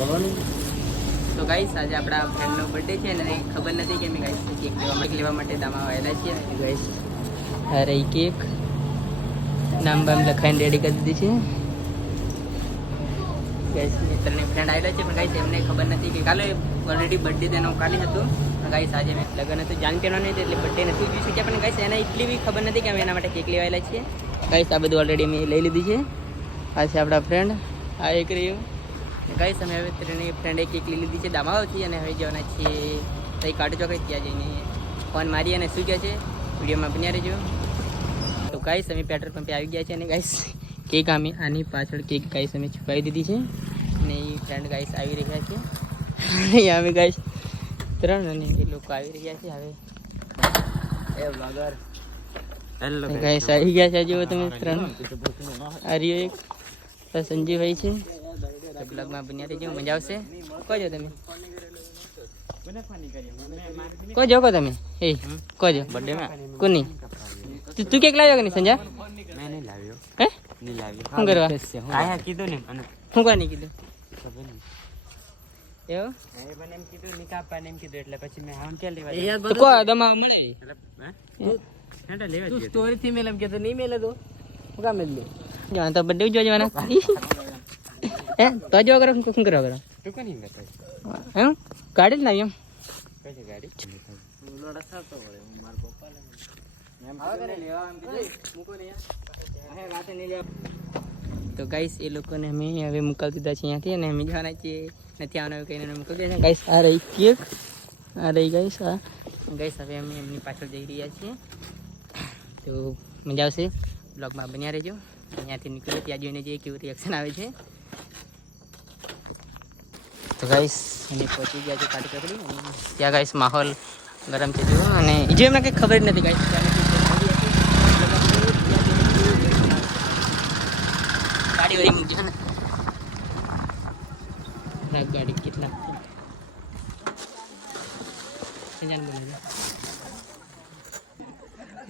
તો ગાઈસ આજે આપણા ફ્રેન્ડનો બર્થડે છે અને ખબર નથી કે અમે ગાઈસ કેક લેવા માટે દામા આવેલા છીએ. ગાઈસ અરે કેક નામ બામ લખાઈને રેડી કરી દીધી છે. ગાઈસ મિત્રની ફ્રેન્ડ આવેલા છે પણ ગાઈસ એમને ખબર નથી કે કાલે ઓલરેડી બર્થડે તેનો કાલે હતો. ગાઈસ આજે લગ્ન હતું જાન પેનો નહીં એટલે બર્થડે નથી ઉજવી શક્યા પણ ગાઈસ એને એટલી બી ખબર નથી કે અમે એના માટે કેક લેવા આવેલા છીએ. ગાઈસ આ બધું ઓલરેડી અમે લઈ લીધી છે. આ છે આપણા ફ્રેન્ડ આ એક રહ્યું. ગાઈસ અમે હવે ત્રણેય ફ્રેન્ડે કેક લઈ લીધી છે દામાઓથી અને હવે જવાના છીએ તઈ કાઢો ચોકડી ત્યાં જઈને ફોન મારી અને શું કહે છે વિડીયોમાં બન્યા રહેજો. તો ગાઈસ અમે પેટ્રોલ પંપે આવી ગયા છે અને ગાઈસ કેક અમે આની પાછળ કેક ગાઈસ અમે છુપાવી દીધી છે અને એ ફ્રેન્ડ ગાઈસ આવી રહ્યા છે. અહીંયા અમે ગાઈસ ત્રણ અને એ લોકો આવી રહ્યા છે. હવે એ બ્લોગર હેલો ગાઈસ આવી ગયા છે જો તમે ત્રણ આ રહ્યો એક સંજીવભાઈ છે. બ્લોગમાં બન્યા રહેજો મજા આવશે. કોજો તમે કોજો કો તમે એ કોજો બર્થડેમાં કોની તું કેક લાવ્યો કે નહીં સંજા? મેં નહીં લાવ્યો. હે નહીં લાવ્યો. શું કરવા આયા કીધું ને મને શું કા નહીં કીધું ખબર નહીં એવું એ મને એમ કીધું નિકાપાને એમ કીધું એટલે પછી મેં હામ કે લેવા તો કો દમા મળે એટલે હે હેડા લેવા તું સ્ટોરી થી મેલમ કે તો નહીં મેલે તો હું કા મેલ લે જાન તો બર્થડે જો જવાના હે તો જો કરો શું કરવા કરો તું કોની બેઠો હે ગાડી જ લાવી એમ કઈ ગાડી લોડા સાતો પડે માર પપ્પા એમ આવે લેવા એમ કીધું મૂકો ને હે વાતે નહીં લેવા. તો ગાઈસ એ લોકોને અમે હવે મુકાવી દીધા છે અહીંયાથી અને અમે જવાના છીએ નથી આવવાનું કહીને મુકાવી દીધા છે. ગાઈસ આ રહી કેક આ રહી ગાઈસ આ ગાઈસ હવે અમે એમની પાછળ જઈ રહ્યા છીએ. તો મજા આવશે બ્લોગમાં બન્યા રહેજો. અહીંયાથી નીકળે ત્યાં જોઈને જઈએ કેવું રિએક્શન આવે છે. તો ગાઈસ એને પહોંચી ગયા છે કાઢી પકડી ત્યાં ગાઈસ માહોલ ગરમ છે જો અને જો એમને કંઈ ખબર જ નથી ગાઈસ ગાડી વળી મૂકી ને ગાડી કેટલા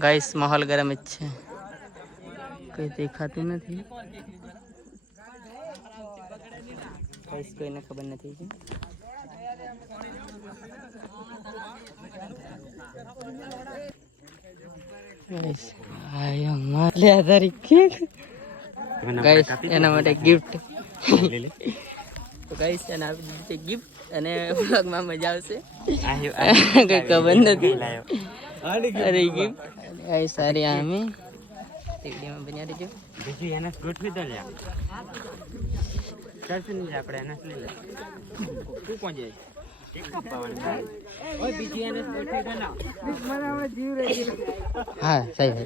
ગાઈસ માહોલ ગરમ જ છે કંઈ દેખાતું નથી. ગાઈસ કોઈને ખબર નથી કે ગાઈસ આયા માલે આધારી કેક ગાઈસ એના માટે ગિફ્ટ તો ગાઈસ એના આપી દીધી ગિફ્ટ અને વ્લોગમાં મજા આવશે કંઈ ખબર નથી અરે ગિફ્ટ ગાઈસ સારી આમે વિડીયોમાં બન્યા રહેજો. બીજું એને ગોઠવી દો લ્યા ચાલશે નહીં આપણે એને લઈ લે તું કોણ જાય કેક કાપવાની ઓય બીજી એને ગોઠવી દો ના મને હવે જીવ રહી હા સહી છે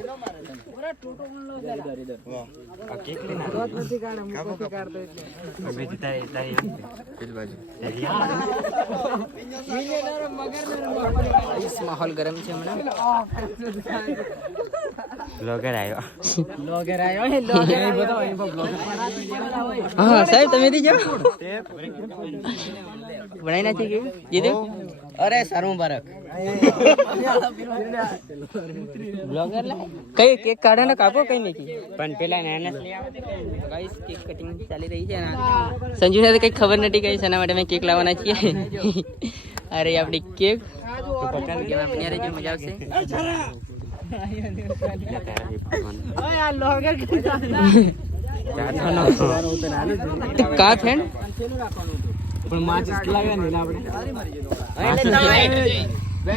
પૂરા ટોટો બોલનો જરા વાહ આ કેક લેના રોજ નથી કાઢે મુકો કાઢતો એટલે બીજી તારી પેલ બાજુ ઇસ માહોલ ગરમ છે હમણાં. બ્લોગર આવ્યો હે બ્લોગર એ બતાવો એ બ્લોગર હા સાહેબ તમે દી જાઓ બનાઈ નાખી કે જીદે અરે સારું મુબારક બ્લોગર લે કઈ કેક કાઢે ને કાપો કઈ નહીં પણ પેલા એને લઈ આવે તો ગાઈસ કેક કટિંગ ચાલી રહી છે સંજુ ને કઈ ખબર નથી ગાઈસ એના માટે મેં કેક લાવવાના છીએ. અરે આપણી કેક તો પકડ કે માં બન્યા રહેજો મજા આવશે. કા ફ્રેન્ડ પણ માચિસ લાવ્યા ને આપણે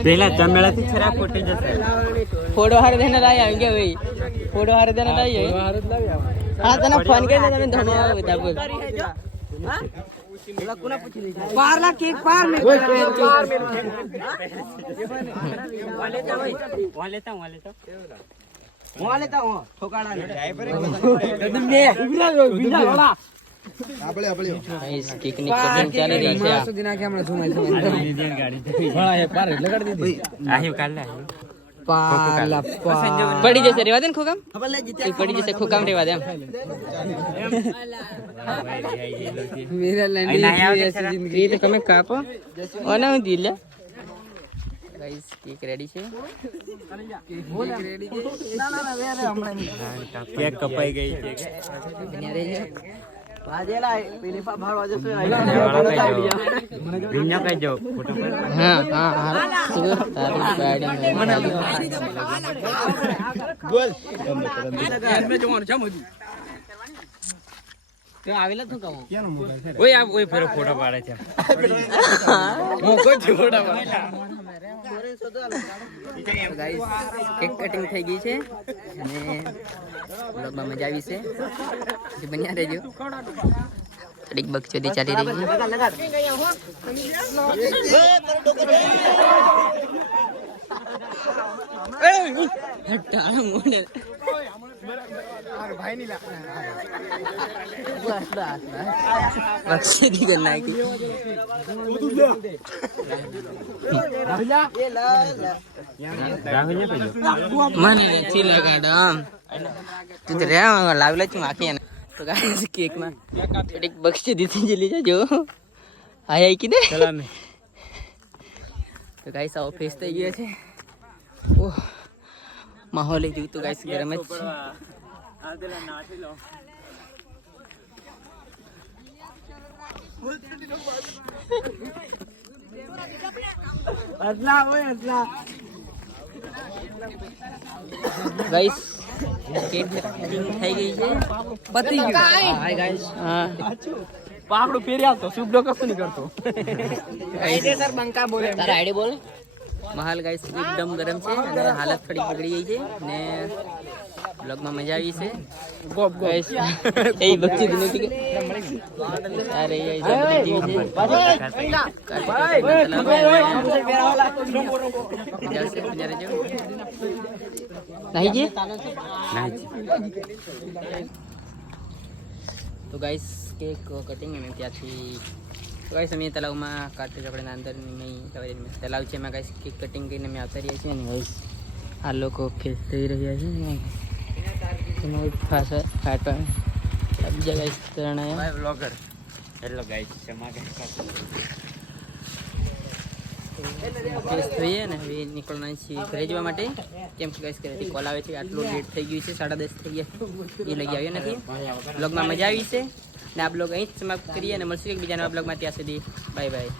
પેલા તમેળાથી ખરાબ ફોટી જશે ફોટો હાર દેને લાવી આવી ગયા ભાઈ ફોટો હાર દેને લાવી હા તને ફોન કરીને તમે ધન્યવાદ બતા બોલ બોલા કોના પૂછી લે 12 લાખ કેક પાર મે વાલેતા હું ઠોકાડા ને મે બીજા વાળા આપણે ગાઈસ કેક ની કટિંગ ચાલી રહી છે. માસો દિના કે હમણાં સુનાઈ ગાડી વાળા એ પાર લગાડી દીધી આહી કાલ આહી પાલા પડી જશે રેવા દે ને ખોકામ પડી જશે ખોકામ રેવા દે એમ મેરા લેન્ડી જિંદગી તો તમે કાપો ઓના હું દિલ ગાઈસ કેક રેડી છે કેક રેડી છે ના વેરે હમણાં કેક કપાઈ ગઈ છે બન્યા રહેજો વિન્યો કઈ જો ફોટો હા તારી બોલ મે જોવાનું છે મોદી તે આવેલા તું કહો કેનો મોબાઈલ છે ઓય આ ઓય ફેરો ફોટો પાડે છે હું કોઈ ફોટો પાડે ગાઈસ કેક કટિંગ થઈ ગઈ છે અને બ્લોગમાં મજા આવી છે જે બન્યા રહેજો થોડીક બકચોદી ચાલી રહી છે હટાળા મોડે બકચોદી કર નાખી મને નથી લગાડો આમ તું તો રે લાવેલા છું આખી એને તો ગાઈસ કેક માં થોડીક બક્ષી દીધી જલી જાજો આય કીધે સલામે તો ગાઈસ આવો ફેસ થઈ ગયો છે ઓહ માહોલ એ જોયું તો ગાઈસ ગરમ જ છે આ દેલા નાઠી લો અદલા ઓય અદલા ગાઈસ કેક થઈ ગઈ છે પતી ગયું હાય ગાઈસ હા પાપડો ફેરી આવતો શુભડો કશું નહીં કરતો આઈડે સર બંકા બોલે તારા આઈડે બોલે મહાલ ગાઈસ એકદમ ગરમ છે અને હાલત થોડી બગડી ગઈ છે ને બ્લોગમાં મજા આવી છે ગોપ ગાઈસ એ બચ્ચી દિનો કે અરે એ બધી જીવી છે નહીં જી તો ગાઈસ કેક કટિંગ અને ત્યાંથી તો ગાઈસ અમે તલાવમાં કાઢી ચોકડીના અંદર તલાવ છે એમાં ગાઈસ કેક કટિંગ કરીને અમે આવતા રહ્યા છીએ અને ગાઈસ આ લોકો ફેસ થઈ રહ્યા છે એમાં ખાસા ખાટા બીજા ગાઈસ તરણાયા બ્લોગર હેલો ગાઈસ શેમાં ફેસ થઈએ ને હવે નીકળના છીએ ઘરે જવા માટે કેમ કે ગાઈસ ઘરેથી કોલ આવે છે આટલું લેટ થઈ ગયું છે 10:30 થઈ ગયા એ લઈ આવ્યો નથી બ્લોગમાં મજા આવી છે ને આ બ્લોગ અહીં જ સમાપ્ત કરીએ અને મળશું એકબીજાના બ્લોગમાં ત્યાં સુધી બાય બાય